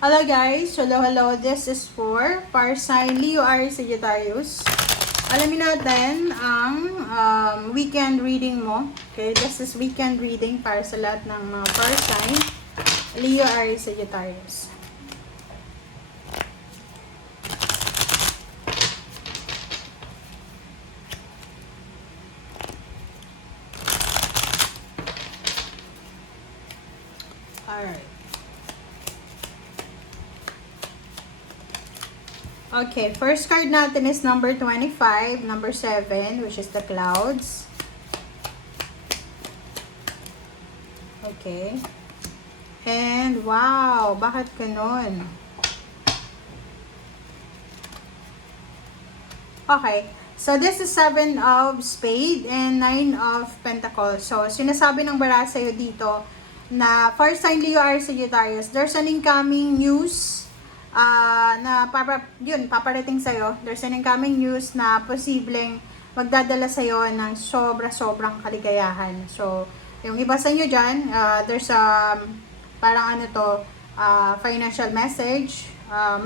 Hello guys, hello. This is for Fire sign Leo, Aries, Sagittarius. Alamin natin ang weekend reading mo. Okay, this is weekend reading para sa lahat ng mga fire sign Leo, Aries, Sagittarius. Alright. Okay, first card natin is number 25, number 7, which is the clouds. Okay. And, wow, bakit ganun? Okay, so this is 7 of spade and 9 of pentacles. So, sinasabi ng bara sa'yo dito na fire sign Leo, Aries, Sagittarius, there's an incoming news na paparating sa'yo. There's an incoming news na posibleng magdadala sa'yo ng sobrang kaligayahan. So, yung iba sa inyo dyan, there's parang financial message,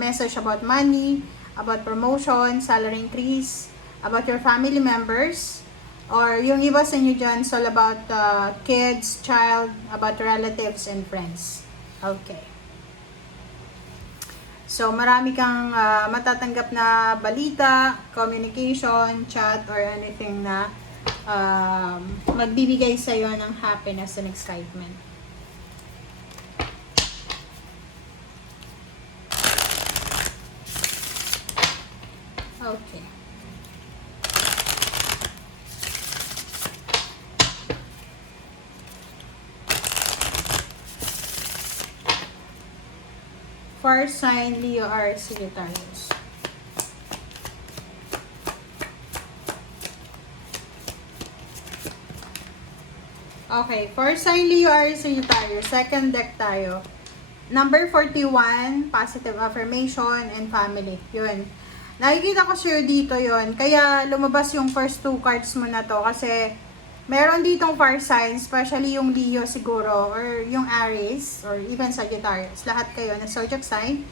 message about money, about promotion, salary increase, about your family members, or yung iba sa inyo dyan, it's all about kids, child, about relatives and friends. Okay. So, marami kang matatanggap na balita, communication, chat, or anything na magbibigay sa'yo ng happiness and excitement. Okay. Fire sign Leo, Aries, Sagittarius. Okay, fire sign Leo, Aries, Sagittarius. Second deck tayo. Number 41, positive affirmation and family. Yun. Nakikita ko sa'yo dito yun. Kaya lumabas yung first two cards mo na to kasi meron ditong fire signs, especially yung Leo siguro, or yung Aries, or even Sagittarius. Lahat kayo na zodiac sign.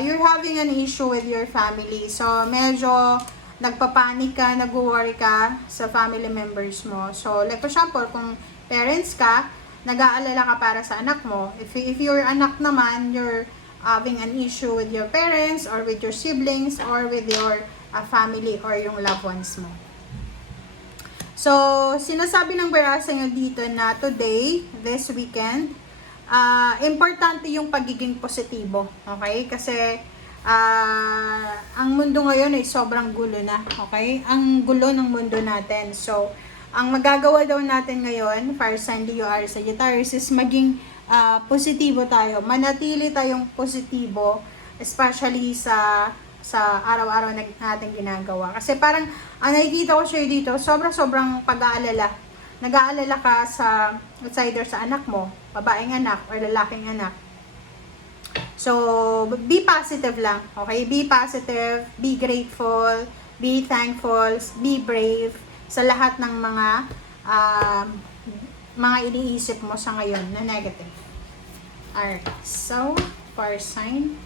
You're having an issue with your family. So, medyo nagpapanik ka, nag-worry ka sa family members mo. So, like for example, kung parents ka, nag-aalala ka para sa anak mo. If you're anak naman, you're having an issue with your parents, or with your siblings, or with your family, or yung loved ones mo. So, sinasabi ng barasa nyo dito na today, this weekend, importante yung pagiging positibo. Okay? Kasi, ang mundo ngayon ay sobrang gulo na. Okay? Ang gulo ng mundo natin. So, ang magagawa daw natin ngayon, fire sign Leo, Aries, Sagittarius, is maging positibo tayo. Manatili tayong positibo, especially sa araw-araw natin ginagawa. Kasi parang, ang nakikita ko siya dito, sobrang pag-aalala. Nag-aalala ka sa, either sa anak mo, babaeng anak, or lalaking anak. So, be positive lang, okay? Be positive, be grateful, be thankful, be brave sa lahat ng mga iniisip mo sa ngayon na negative. Alright, so, fire sign.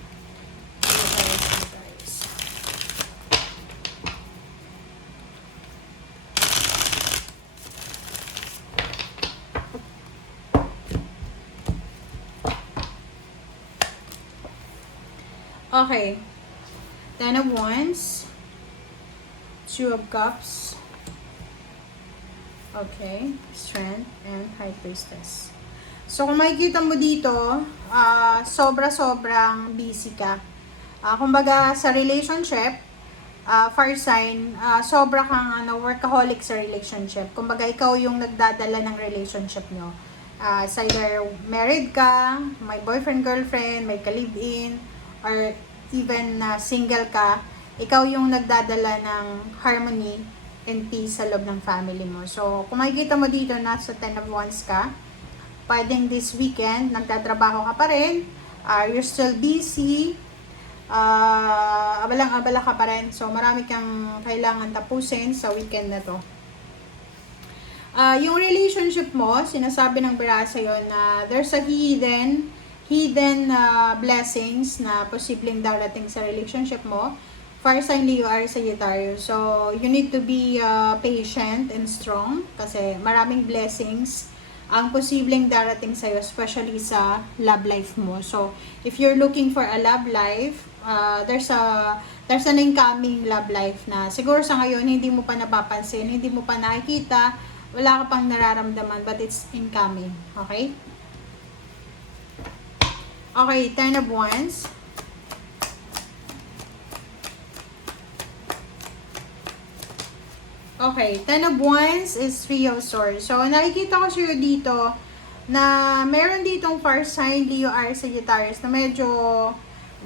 Okay. 10 of Wands. 2 of Cups. Okay. Strength and High Priestess. So, kung makikita mo dito, sobrang busy ka. Kumbaga, sa relationship, fire sign, sobra kang workaholic sa relationship. Kumbaga, ikaw yung nagdadala ng relationship nyo. It's either married ka, may boyfriend, girlfriend, may ka-live-in, or even single ka, ikaw yung nagdadala ng harmony and peace sa loob ng family mo. So, kung makikita mo dito, nasa 10 of Wands ka, pwedeng this weekend, nagtatrabaho ka pa rin, you're still busy, abalang-abala ka pa rin. So, marami kang kailangan tapusin sa weekend na to. Yung relationship mo, sinasabi ng bara sa'yo na there's a hidden blessings na posibleng darating sa relationship mo. Fire sign Leo are Sagittarius. So, you need to be patient and strong kasi maraming blessings ang posibleng darating sa'yo, especially sa love life mo. So, if you're looking for a love life, there's an incoming love life na siguro sa ngayon hindi mo pa napapansin, hindi mo pa nakikita, wala ka pang nararamdaman, but it's incoming. Okay? Okay, 10 of Wands. Okay, 10 of Wands is 3 of Swords. So, nakikita ko siya dito na meron ditong fire sign, Leo, Aries, Sagittarius na medyo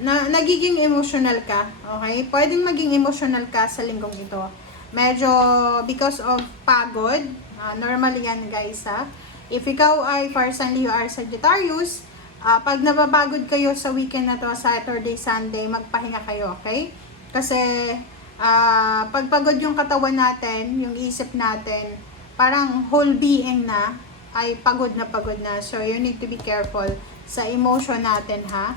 nagiging emotional ka. Okay? Pwedeng maging emotional ka sa linggong ito. Medyo because of pagod. Normal yan, guys, ha? If ikaw ay fire sign, Leo, Aries, Sagittarius, pag napapagod kayo sa weekend na to, Saturday, Sunday, magpahinga kayo, okay? Kasi pagpagod yung katawan natin, yung isip natin, parang whole being na ay pagod na. So, you need to be careful sa emotion natin, ha?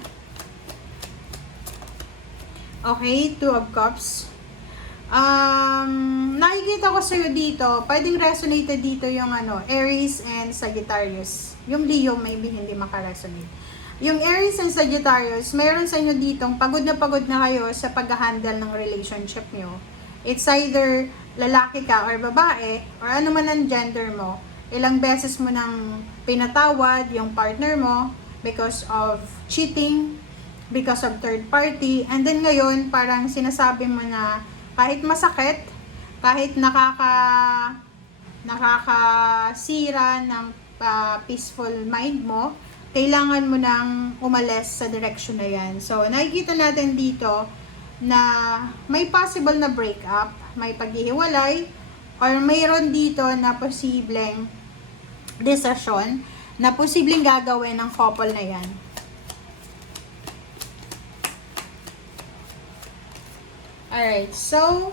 Okay, 2 of Cups. Nakikita ko sa'yo dito, pwedeng resonated dito yung Aries and Sagittarius. Yung Leo, maybe hindi makaresonate. Yung Aries and Sagittarius, meron sa inyo ditong pagod na kayo sa pag-handle ng relationship nyo. It's either lalaki ka or babae, or ano man ang gender mo. Ilang beses mo nang pinatawad yung partner mo because of cheating, because of third party, and then ngayon, parang sinasabi mo na kahit masakit, kahit nakakasira ng peaceful mind mo, kailangan mo nang umalis sa direction na yan. So, nakikita natin dito na may possible na breakup, may paghihiwalay, or mayroon dito na posibleng decision na posibleng gagawin ng couple na yan. Alright, so,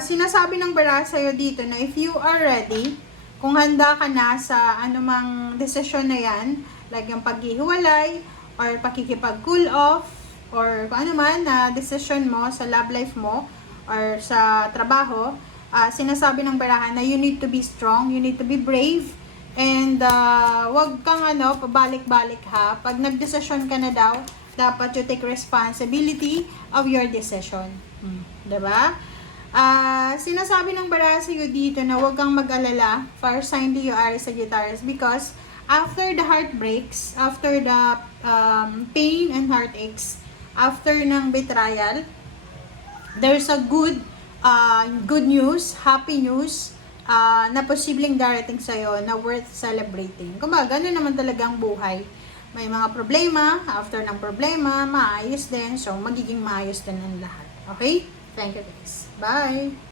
sinasabi ng bara sa'yo dito na if you are ready, kung handa ka na sa anumang desisyon na yan, like yung paghihiwalay, or pakikipag-cool off, or kung ano man na decision mo sa love life mo, or sa trabaho, sinasabi ng barahan na you need to be strong, you need to be brave, and wag kang pabalik-balik, ha. Pag nagdesisyon ka na daw, dapat you take responsibility of your decision. Diba? Sinasabi ng baraha sa'yo dito na huwag kang mag-alala, fire sign Leo, Aries, Sagittarius, because after the heartbreaks, after the pain and heartaches, after ng betrayal, there's a good news, happy news, na posibleng darating sa'yo na worth celebrating. Kumbaga, gano'n naman talagang buhay. May mga problema, after ng problema, maayos din. So, magiging maayos din ang lahat. Okay? Thank you, guys. Bye!